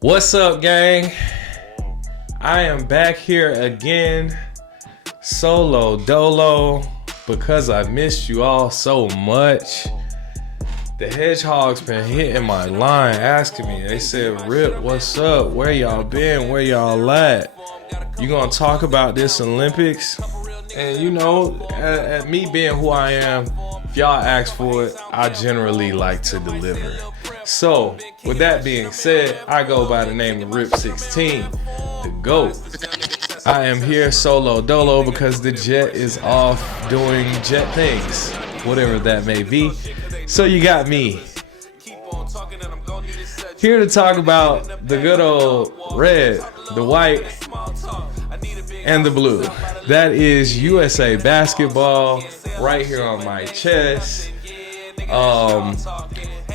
What's up, gang? I am back here again, solo dolo, because I missed you all so much. The Hedgehogs been hitting my line asking me. They said, Rip, what's up? Where y'all been? Where y'all at? You gonna talk about this Olympics? And you know, at me being who I am, if y'all ask for it, I generally like to deliver. So, with that being said, I go by the name of Rip16, the GOAT. I am here solo dolo because the jet is off doing jet things, whatever that may be. So you got me here to talk about the good old red, the white, and the blue. That is USA basketball right here on my chest.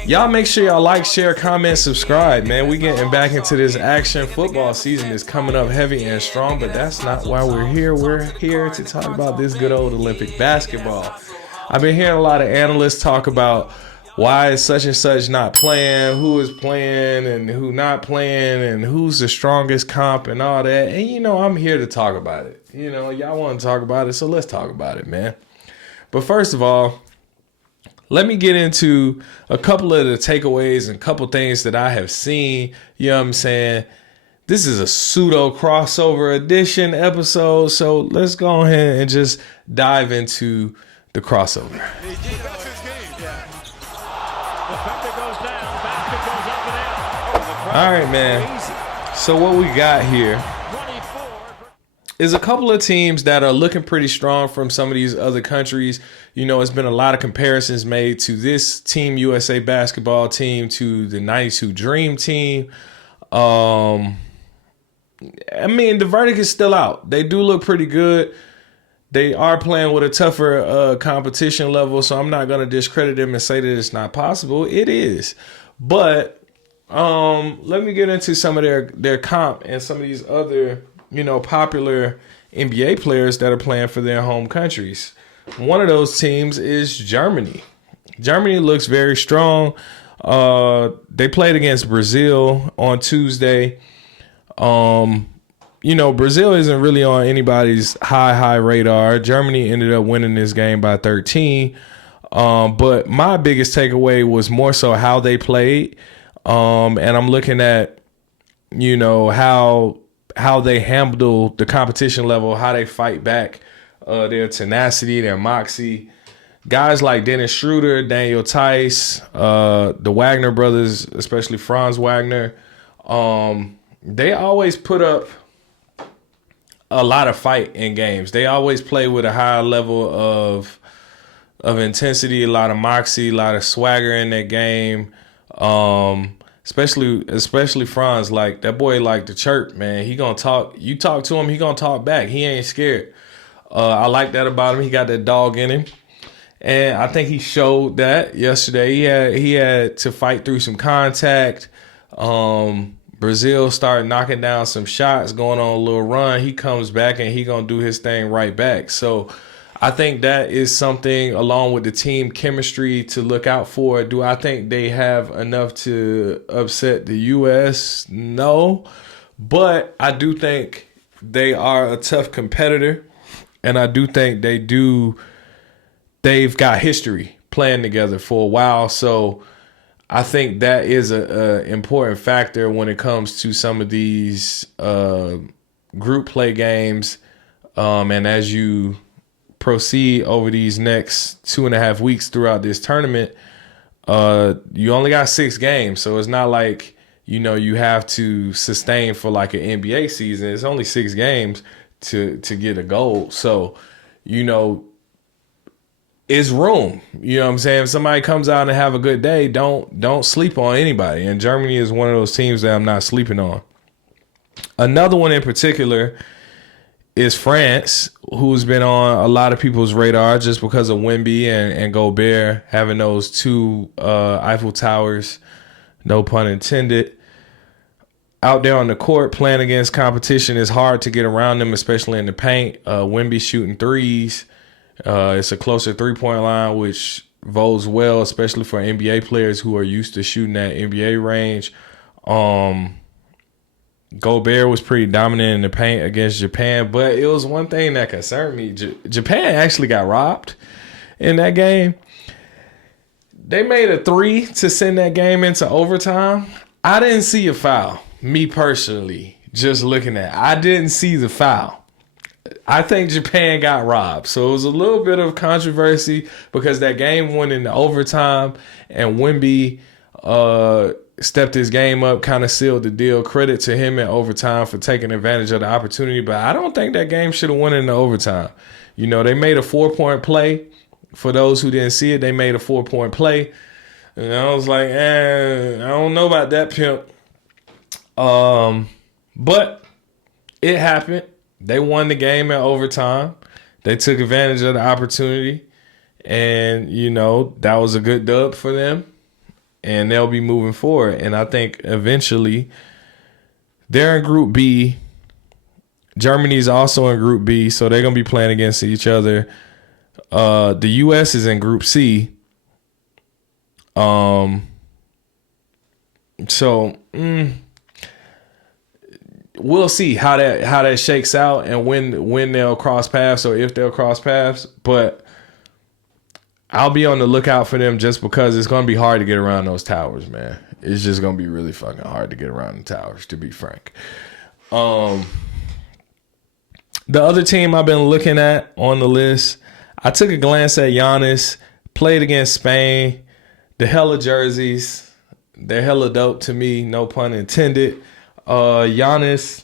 Y'all make sure y'all like, share, comment, subscribe, man. We getting back into this action. Football season is coming up heavy and strong, but that's not why we're here. We're here to talk about this good old Olympic basketball. I've been hearing a lot of analysts talk about why is such and such not playing, who is playing and who not playing, and who's the strongest comp and all that. And, you know, I'm here to talk about it. You know, y'all want to talk about it, so let's talk about it, man. But first of all, let me get into a couple of the takeaways and a couple things that I have seen. You know what I'm saying? This is a pseudo crossover edition episode, so let's go ahead and just dive into the crossover. All right, man. So what we got here is a couple of teams that are looking pretty strong from some of these other countries. You know, it's been a lot of comparisons made to this Team USA basketball team, to the 92 Dream team. I mean, the verdict is still out. They do look pretty good. They are playing with a tougher competition level, so I'm not going to discredit them and say that it's not possible. It is. But let me get into some of their comp and some of these other, you know, popular NBA players that are playing for their home countries. One of those teams is Germany. Germany looks very strong. They played against Brazil on Tuesday. You know, Brazil isn't really on anybody's high radar. Germany ended up winning this game by 13. But my biggest takeaway was more so how they played. And I'm looking at, you know, how they handle the competition level, how they fight back, their tenacity, their moxie. Guys like Dennis Schroeder, Daniel Tice, the Wagner brothers, especially Franz Wagner, they always put up a lot of fight in games. They always play with a high level of intensity, a lot of moxie, a lot of swagger in their game. Especially Franz, like that boy like to chirp, man. He gonna talk. You talk to him, he gonna talk back. He ain't scared. I like that about him. He got that dog in him, and I think he showed that yesterday. He had to fight through some contact. Brazil started knocking down some shots, going on a little run. He comes back and he gonna do his thing right back. So I think that is something, along with the team chemistry, to look out for. Do I think they have enough to upset the U.S.? No. But I do think they are a tough competitor. And I do think they've got history playing together for a while. So I think that is a important factor when it comes to some of these group play games. And as you proceed over these next 2.5 weeks throughout this tournament, you only got 6 games. So it's not like, you know, you have to sustain for like an NBA season. It's only 6 games to get a gold. So, you know, it's room. You know what I'm saying? If somebody comes out and have a good day, don't sleep on anybody. And Germany is one of those teams that I'm not sleeping on. Another one in particular is France, who's been on a lot of people's radar just because of Wemby and Gobert having those 2 Eiffel Towers, no pun intended. Out there on the court playing against competition, is hard to get around them, especially in the paint. Wemby shooting threes. It's a closer three-point line, which bodes well, especially for NBA players who are used to shooting that NBA range. Gobert was pretty dominant in the paint against Japan, but it was one thing that concerned me. Japan actually got robbed in that game. They made a 3 to send that game into overtime. I didn't see a foul, me personally, just looking at it. I didn't see the foul. I think Japan got robbed. So it was a little bit of controversy because that game went into overtime and Wemby stepped his game up, kind of sealed the deal. Credit to him in overtime for taking advantage of the opportunity, but I don't think that game should have went into overtime. You know, they made a 4-point play. For those who didn't see it, they made a 4-point play. And I was like, I don't know about that, pimp. But it happened. They won the game at overtime. They took advantage of the opportunity. And, you know, that was a good dub for them. And they'll be moving forward. And I think eventually they're in Group B. Germany's also in Group B, so they're going to be playing against each other. The U.S. is in Group C. So we'll see how that shakes out and when they'll cross paths or if they'll cross paths. But I'll be on the lookout for them just because it's going to be hard to get around those towers, man. It's just going to be really fucking hard to get around the towers, to be frank. The other team I've been looking at on the list, I took a glance at Giannis, played against Spain. The hella jerseys, they're hella dope to me, no pun intended. Giannis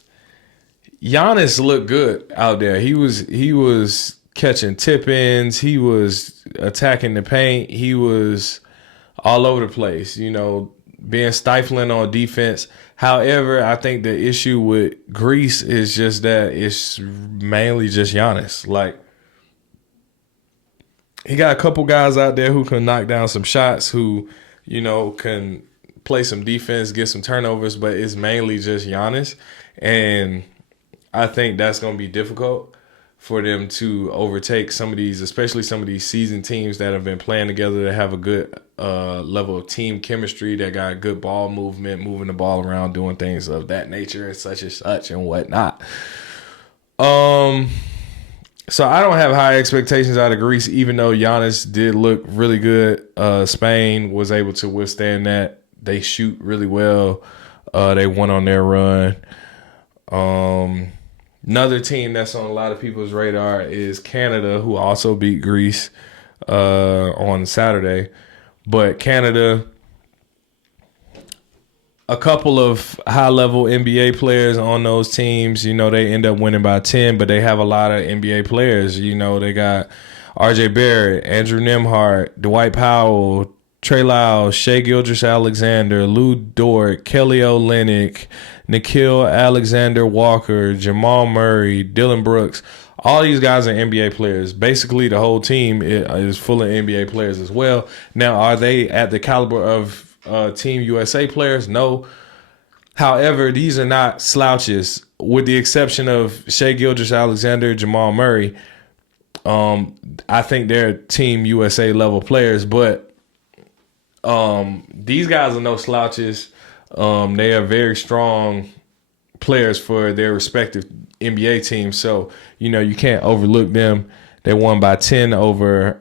looked good out there. He was catching tip-ins. He was attacking the paint. He was all over the place, you know, being stifling on defense. However, I think the issue with Greece is just that it's mainly just Giannis. Like, he got a couple guys out there who can knock down some shots, who, you know, can play some defense, get some turnovers, but it's mainly just Giannis. And I think that's going to be difficult for them to overtake some of these, especially some of these seasoned teams that have been playing together, that have a good level of team chemistry, that got good ball movement, moving the ball around, doing things of that nature and such and whatnot. So I don't have high expectations out of Greece, even though Giannis did look really good. Spain was able to withstand that. They shoot really well. They won on their run. Another team that's on a lot of people's radar is Canada, who also beat Greece on Saturday. But Canada, a couple of high-level NBA players on those teams, you know, they end up winning by 10, but they have a lot of NBA players. You know, they got R.J. Barrett, Andrew Nembhard, Dwight Powell, Trey Lyles, Shai Gilgeous-Alexander, Lou Dort, Kelly Olynyk, Nickeil Alexander-Walker, Jamal Murray, Dylan Brooks. All these guys are NBA players. Basically, the whole team is full of NBA players as well. Now, are they at the caliber of Team USA players? No. However, these are not slouches, with the exception of Shai Gilgeous-Alexander, Jamal Murray. I think they're Team USA level players, but these guys are no slouches. They are very strong players for their respective NBA teams, so you know you can't overlook them. They won by 10 over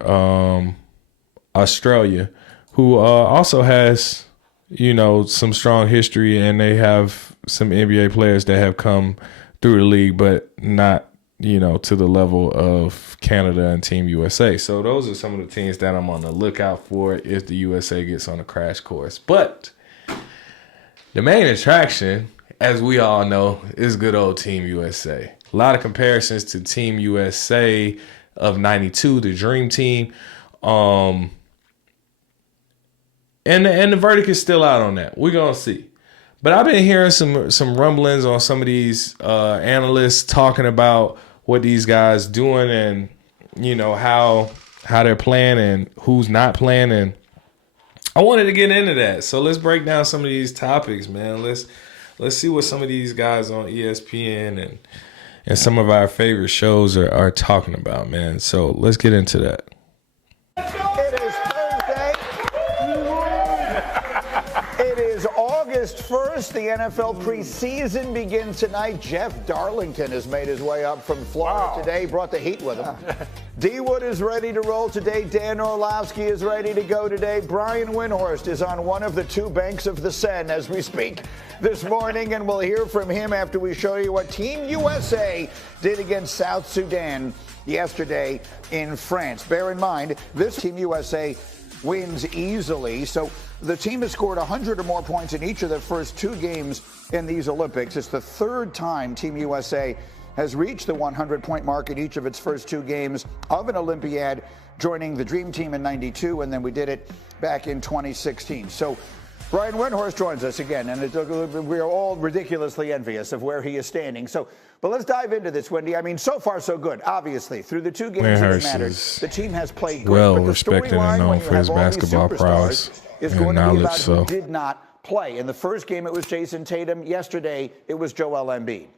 Australia, who also has, you know, some strong history, and they have some NBA players that have come through the league, but not, you know, to the level of Canada and Team USA. So those are some of the teams that I'm on the lookout for if the USA gets on a crash course. But the main attraction, as we all know, is good old Team USA. A lot of comparisons to Team USA of 92, the Dream Team. And the verdict is still out on that. We're going to see. But I've been hearing some rumblings on some of these analysts talking about what these guys doing and, you know, how they're playing and who's not playing. And I wanted to get into that. So let's break down some of these topics, man. Let's see what some of these guys on ESPN and some of our favorite shows are talking about, man. So let's get into that. It is Thursday. It is August first, the NFL preseason begins tonight. Jeff Darlington has made his way up from Florida today, brought the heat with him. D. Wood is ready to roll today. Dan Orlovsky is ready to go today. Brian Windhorst is on one of the two banks of the Seine as we speak this morning, and we'll hear from him after we show you what Team USA did against South Sudan yesterday in France. Bear in mind, this Team USA wins easily, so the team has scored 100 or more points in each of the first two games in these Olympics. It's the third time Team USA has reached the 100-point mark in each of its first two games of an Olympiad, joining the Dream Team in '92, and then we did it back in 2016. So Brian Windhorst joins us again, and we are all ridiculously envious of where he is standing. But let's dive into this, Wendy. I mean, so far so good. Obviously, through the two games that mattered, the team has played great. Well respected and known for his basketball prowess is going to be about who did not play. In the first game, it was Jason Tatum. Yesterday, it was Joel Embiid.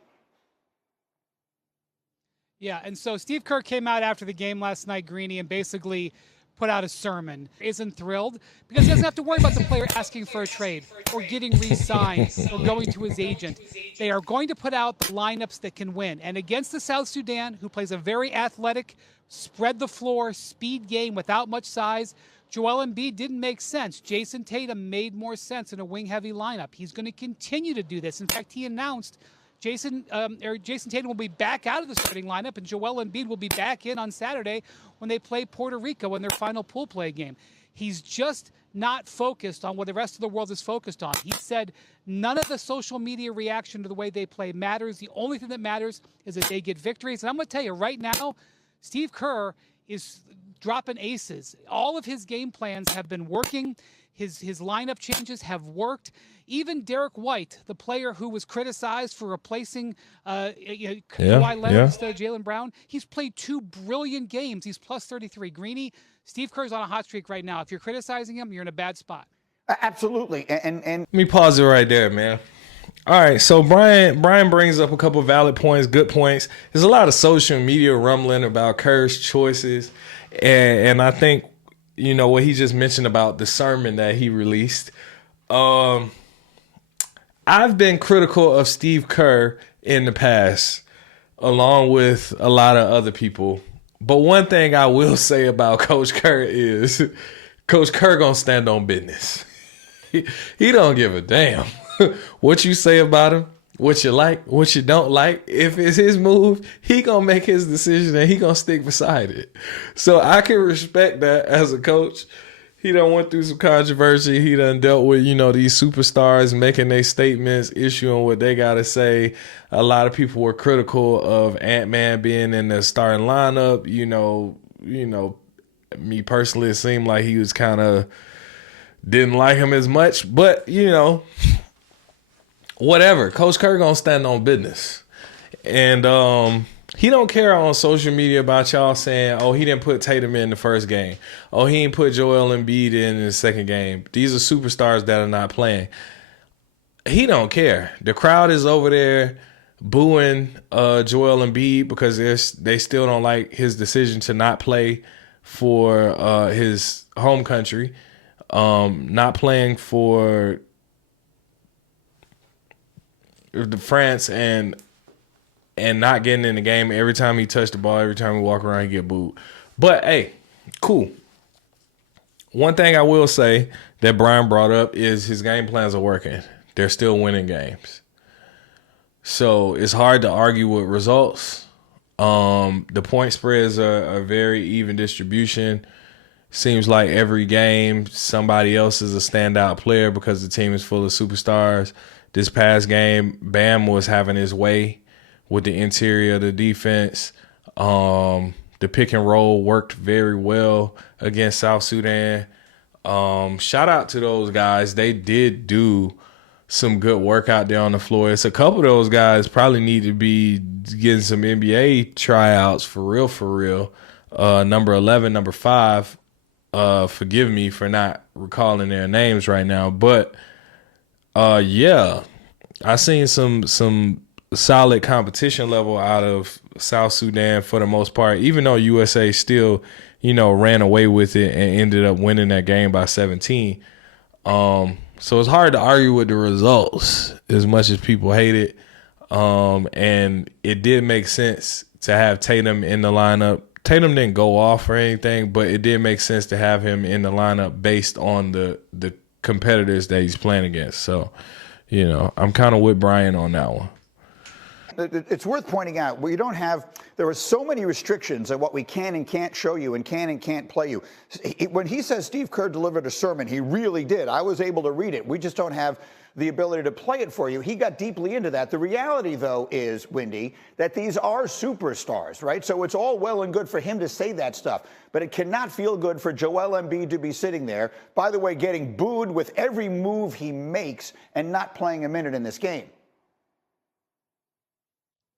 Yeah, and so Steve Kerr came out after the game last night, Greeny, and basically put out a sermon. Isn't thrilled because he doesn't have to worry about the player asking for a trade or getting re-signed or going to his agent. They are going to put out the lineups that can win. And against the South Sudan, who plays a very athletic, spread the floor, speed game without much size, Joel Embiid didn't make sense. Jason Tatum made more sense in a wing-heavy lineup. He's going to continue to do this. In fact, he announced Jason Tatum will be back out of the starting lineup, and Joel Embiid will be back in on Saturday when they play Puerto Rico in their final pool play game. He's just not focused on what the rest of the world is focused on. He said none of the social media reaction to the way they play matters. The only thing that matters is that they get victories. And I'm going to tell you right now, Steve Kerr is dropping aces. All of his game plans have been working. His lineup changes have worked. Even Derek White, the player who was criticized for replacing Kawhi Leonard instead of Jaylen Brown, he's played two brilliant games. He's plus 33. Greeny, Steve Kerr's on a hot streak right now. If you're criticizing him, you're in a bad spot. Absolutely. And let me pause it right there, man. All right, so Brian brings up a couple of valid points, good points. There's a lot of social media rumbling about Kerr's choices, and I think, you know, what he just mentioned about the sermon that he released. I've been critical of Steve Kerr in the past, along with a lot of other people. But one thing I will say about Coach Kerr is Coach Kerr gonna stand on business. He don't give a damn what you say about him, what you like, what you don't like. If it's his move, he gonna make his decision and he gonna stick beside it. So I can respect that as a coach. He done went through some controversy. He done dealt with, you know, these superstars making their statements, issuing what they got to say. A lot of people were critical of Ant-Man being in the starting lineup. You know, me personally, it seemed like he was kind of didn't like him as much. But, you know, whatever. Coach Kerr gonna stand on business. And he don't care on social media about y'all saying, oh, he didn't put Tatum in the first game. Oh, he didn't put Joel Embiid in the second game. These are superstars that are not playing. He don't care. The crowd is over there booing Joel Embiid because they still don't like his decision to not play for his home country, not playing for the France and not getting in the game. Every time he touched the ball, every time he walk around, he get booed. But, hey, cool. One thing I will say that Brian brought up is his game plans are working. They're still winning games. So it's hard to argue with results. The point spreads are a very even distribution. Seems like every game somebody else is a standout player because the team is full of superstars. This past game, Bam was having his way with the interior of the defense. The pick and roll worked very well against South Sudan. Shout out to those guys. They did do some good work out there on the floor. It's a couple of those guys probably need to be getting some NBA tryouts for real. Number 11, number 5. Forgive me for not recalling their names right now. But, yeah, I seen some solid competition level out of South Sudan for the most part, even though USA still, you know, ran away with it and ended up winning that game by 17. So it's hard to argue with the results as much as people hate it. And it did make sense to have Tatum in the lineup. Tatum didn't go off or anything, but it did make sense to have him in the lineup based on the competitors that he's playing against. So, I'm kind of with Brian on that one. It's worth pointing out, there are so many restrictions on what we can and can't show you and can and can't play you. When he says Steve Kerr delivered a sermon, he really did. I was able to read it. We just don't have the ability to play it for you. He got deeply into that. The reality, though, is, Wendy, that these are superstars, right? So it's all well and good for him to say that stuff, but it cannot feel good for Joel Embiid to be sitting there, by the way, getting booed with every move he makes and not playing a minute in this game.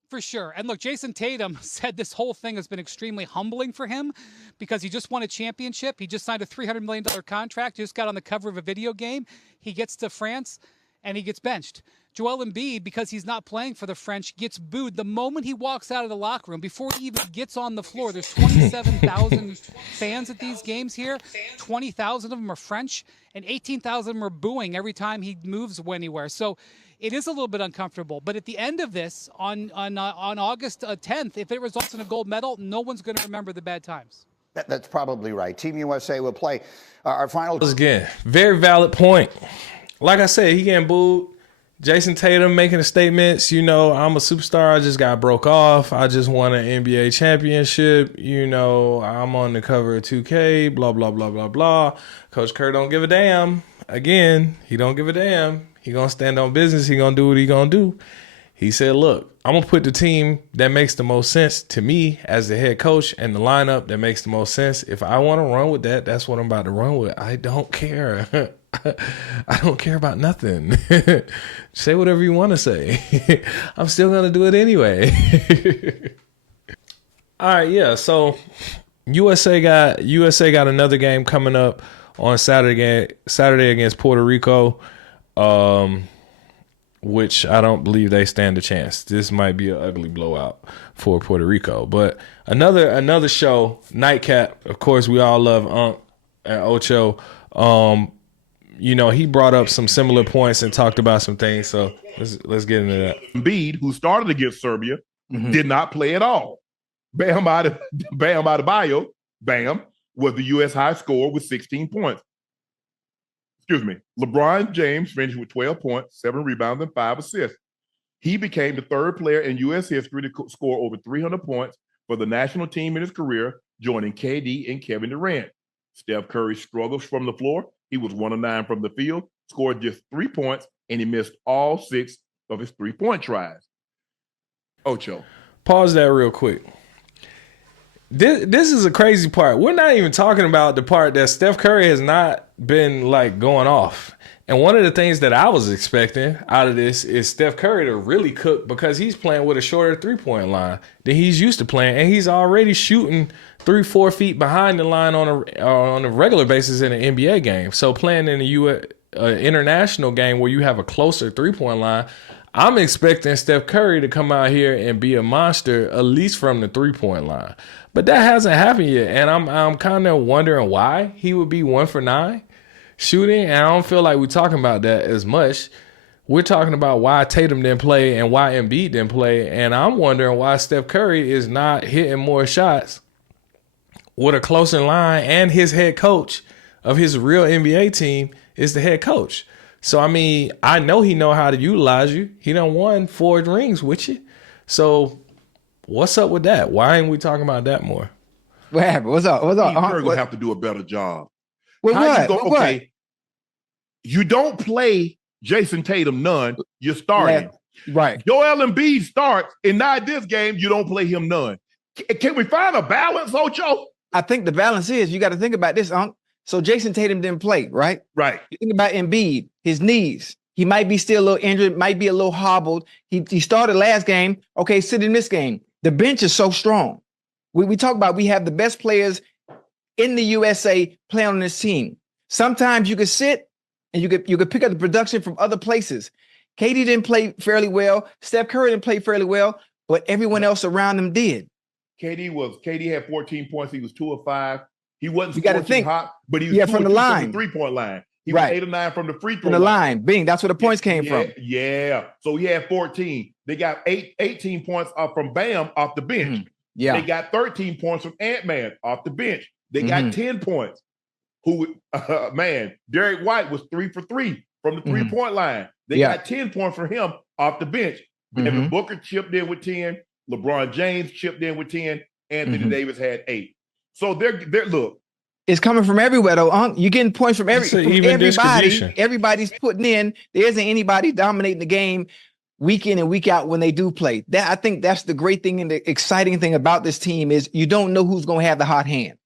For sure. And look, Jason Tatum said this whole thing has been extremely humbling for him because he just won a championship. He just signed a $300 million contract. He just got on the cover of a video game. He gets to France and he gets benched. Joel Embiid, because he's not playing for the French, gets booed the moment he walks out of the locker room. Before he even gets on the floor, there's 27,000 fans at these games here. 20,000 of them are French, and 18,000 of them are booing every time he moves anywhere. So it is a little bit uncomfortable. But at the end of this, on August 10th, if it results in a gold medal, no one's going to remember the bad times. That's probably right. Team USA will play our final. Again, very valid point. Like I said, he getting booed. Jason Tatum making the statements, I'm a superstar. I just got broke off. I just won an NBA championship. I'm on the cover of 2K, blah, blah, blah, blah, blah. Coach Kerr don't give a damn. Again, he don't give a damn. He going to stand on business. He going to do what he going to do. He said, look, I'm going to put the team that makes the most sense to me as the head coach and the lineup that makes the most sense. If I want to run with that, that's what I'm about to run with. I don't care. I don't care about nothing. Say whatever you want to say. I'm still going to do it anyway. All right, yeah. So USA got another game coming up on Saturday against Puerto Rico. Which I don't believe they stand a chance. This might be an ugly blowout for Puerto Rico. But another show, Nightcap. Of course, we all love Unc and Ocho. He brought up some similar points and talked about some things. So let's get into that. Embiid, who started against Serbia, did not play at all. Bam Adebayo, was the U.S. high scorer with 16 points. LeBron James finished with 12 points, 7 rebounds, and 5 assists. He became the third player in U.S. history to score over 300 points for the national team in his career, joining KD and Kevin Durant. Steph Curry struggles from the floor. He was 1 of 9 from the field, scored just 3 points, and he missed all 6 of his 3-point tries. Ocho. Pause that real quick. This is a crazy part. We're not even talking about the part that Steph Curry has not been going off. And one of the things that I was expecting out of this is Steph Curry to really cook because he's playing with a shorter 3-point line than he's used to playing. And he's already shooting 3-4 feet behind the line on a regular basis in an NBA game. So playing in a international game where you have a closer 3-point line, I'm expecting Steph Curry to come out here and be a monster, at least from the 3-point line. But that hasn't happened yet, and I'm kind of wondering why he would be 1 for 9 shooting, and I don't feel like we're talking about that as much. We're talking about why Tatum didn't play and why Embiid didn't play, and I'm wondering why Steph Curry is not hitting more shots with a closer line, and his head coach of his real NBA team is the head coach. So, I know he know how to utilize you. He done won 4 rings with you. So, what's up with that? Why ain't we talking about that more? What happened? What's up? You're going to have to do a better job. What? You don't play Jason Tatum none. You're starting. Right. Joel Embiid starts, and now in this game, you don't play him none. Can we find a balance, Ocho? I think the balance is you got to think about this, Unc. So Jason Tatum didn't play, right? Right. You think about Embiid, his knees. He might be still a little injured, might be a little hobbled. He started last game. Okay, sit in this game. The bench is so strong. We talk about we have the best players in the USA playing on this team. Sometimes you could sit and you could pick up the production from other places. KD didn't play fairly well. Steph Curry didn't play fairly well, but everyone else around him did. KD had 14 points. He was 2 of 5. He wasn't you got to think hot, but he was 2 from the line, 3-point line. He was Right. 8 or 9 from the free throw From the line. Bing. That's where the points came from. Yeah. So he had 14. They got 18 points from Bam off the bench. Yeah. They got 13 points from Ant-Man off the bench. They got 10 points. Derek White was 3 for 3 from the 3-point line. They got 10 points from him off the bench. Devin Booker chipped in with 10. LeBron James chipped in with 10. Anthony Davis had 8. So they're look. It's coming from everywhere, though. You're getting points from everybody. Everybody's putting in. There isn't anybody dominating the game week in and week out when they do play. I think that's the great thing and the exciting thing about this team is you don't know who's going to have the hot hand.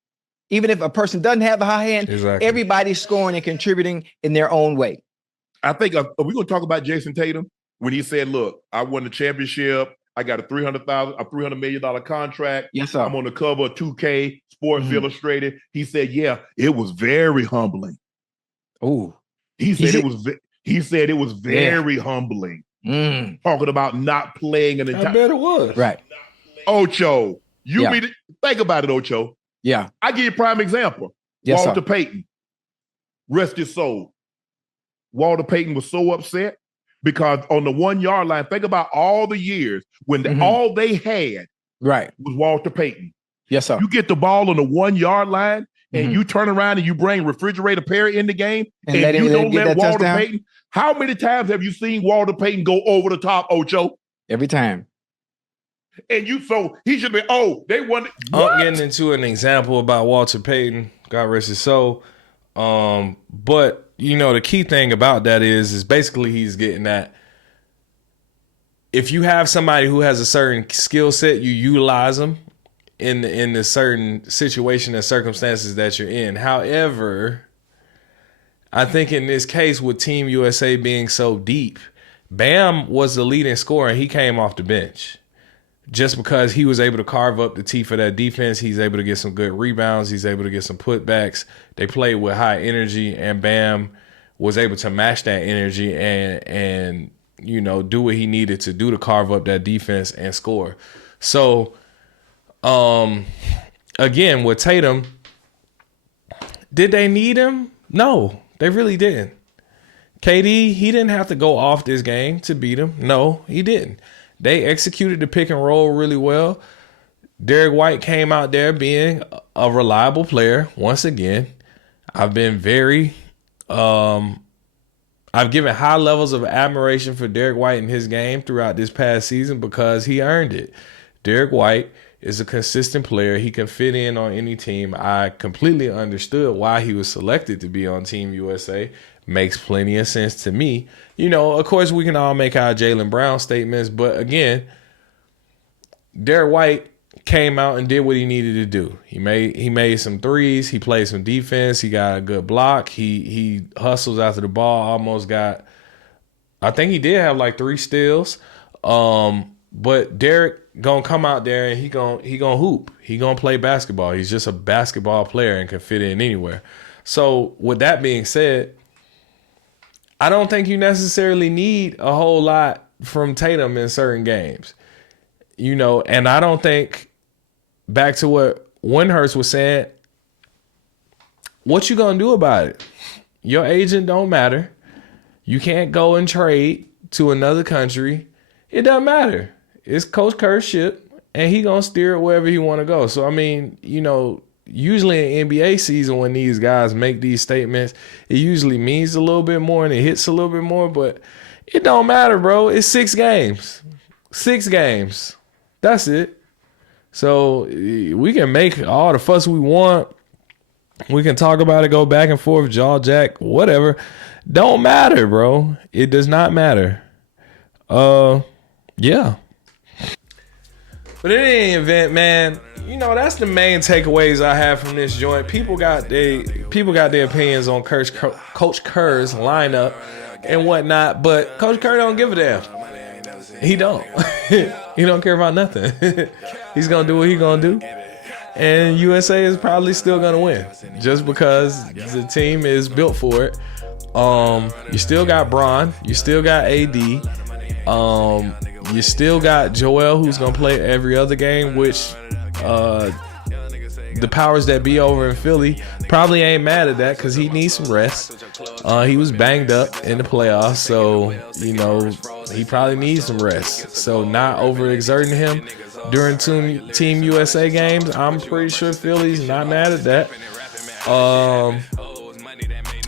Even if a person doesn't have the hot hand, everybody's scoring and contributing in their own way. I think we're going to talk about Jason Tatum when he said, look, I won the championship. I got a $300 million contract. Yes, sir. I'm on the cover of 2K, Sports Illustrated. He said, yeah, it was very humbling. Oh, he said it was very humbling. Talking about not playing an entire. I bet it was. Right. Ocho, think about it, Ocho. Yeah. I give you a prime example. Yes, Walter sir. Payton, rest his soul. Walter Payton was so upset because on the 1-yard line, think about all the years when all they had was Walter Payton. Yes, sir. You get the ball on the 1-yard line and you turn around and you bring Refrigerator Perry in the game and you don't let Walter Payton. How many times have you seen Walter Payton go over the top, Ocho? Every time. And he should be, they won. I'm getting into an example about Walter Payton, God rest his soul. But the key thing about that is basically he's getting that if you have somebody who has a certain skill set, you utilize them in the certain situation and circumstances that you're in. However, I think in this case with Team USA being so deep, Bam was the leading scorer and he came off the bench. Just because he was able to carve up the teeth of that defense, he's able to get some good rebounds. He's able to get some putbacks. They played with high energy, and Bam was able to match that energy and do what he needed to do to carve up that defense and score. So, again, with Tatum, did they need him? No, they really didn't. KD, he didn't have to go off this game to beat him. No, he didn't. They executed the pick and roll really well. Derek White came out there being a reliable player. Once again, I've been I've given high levels of admiration for Derek White in his game throughout this past season because he earned it. Derek White is a consistent player. He can fit in on any team. I completely understood why he was selected to be on Team USA. Makes plenty of sense to me. Of course, we can all make our Jaylen Brown statements, but again, Derek White came out and did what he needed to do. He made some threes. He played some defense. He got a good block. He hustles after the ball. I think he did have like 3 steals. But Derek gonna come out there and he gonna hoop. He gonna play basketball. He's just a basketball player and can fit in anywhere. So with that being said, I don't think you necessarily need a whole lot from Tatum in certain games. And I don't think, back to what Windhurst was saying, what you gonna do about it? Your agent don't matter. You can't go and trade to another country. It doesn't matter. It's Coach Kerr's ship, and he gonna steer it wherever he want to go. So, I mean, usually in NBA season when these guys make these statements, it usually means a little bit more and it hits a little bit more, but it don't matter, bro. It's 6 games. 6 games. That's it. So we can make all the fuss we want. We can talk about it, go back and forth, jaw jack, whatever. Don't matter, bro. It does not matter. Yeah. But in any event, man, that's the main takeaways I have from this joint. People got their opinions on Coach Kerr's lineup and whatnot, but Coach Kerr don't give a damn. He don't. He don't care about nothing. He's gonna do what he's gonna do, and USA is probably still gonna win just because the team is built for it. You still got Bron, you still got AD, you still got Joel, who's gonna play every other game, which the powers that be over in Philly probably ain't mad at that because he needs some rest. He was banged up in the playoffs, so he probably needs some rest. So not overexerting him during Team USA games, I'm pretty sure Philly's not mad at that.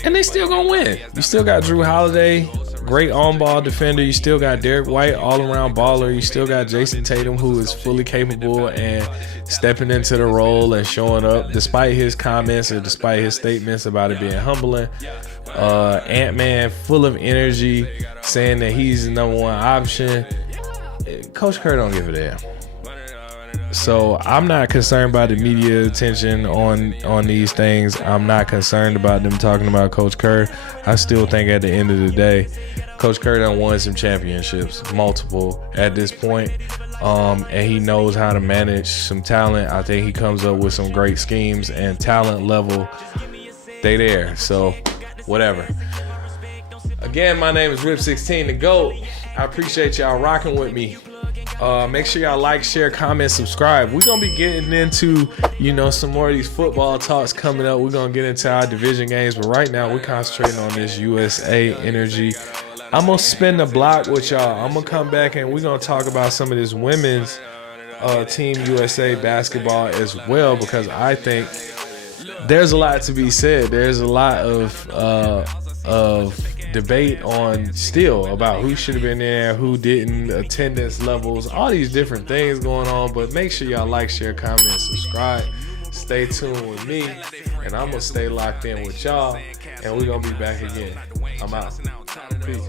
And they still gonna win. You still got Drew Holiday, great on-ball defender. You still got Derek White, all-around baller. You still got Jason Tatum, who is fully capable and stepping into the role and showing up, despite his comments or despite his statements about it being humbling. Ant-Man, full of energy, saying that he's the number one option. Coach Kerr don't give a damn. So I'm not concerned by the media attention on these things. I'm not concerned about them talking about Coach Kerr. I still think at the end of the day, Coach Kerr done won some championships, multiple at this point. And he knows how to manage some talent. I think he comes up with some great schemes, and talent level, they there. So whatever. Again, my name is Rip16 the GOAT. I appreciate y'all rocking with me. Make sure y'all like, share, comment, subscribe. We're gonna be getting into some more of these football talks coming up. We're gonna get into our division games, but right now we're concentrating on this USA energy. I'm gonna spin the block with y'all. I'm gonna come back and we're gonna talk about some of this women's Team USA basketball as well, because I think there's a lot to be said. There's a lot of debate on still about who should have been there, who didn't, attendance levels, all these different things going on. But make sure y'all like, share, comment, subscribe. Stay tuned with me, and I'm gonna stay locked in with y'all, and we're gonna be back again. I'm out. Peace.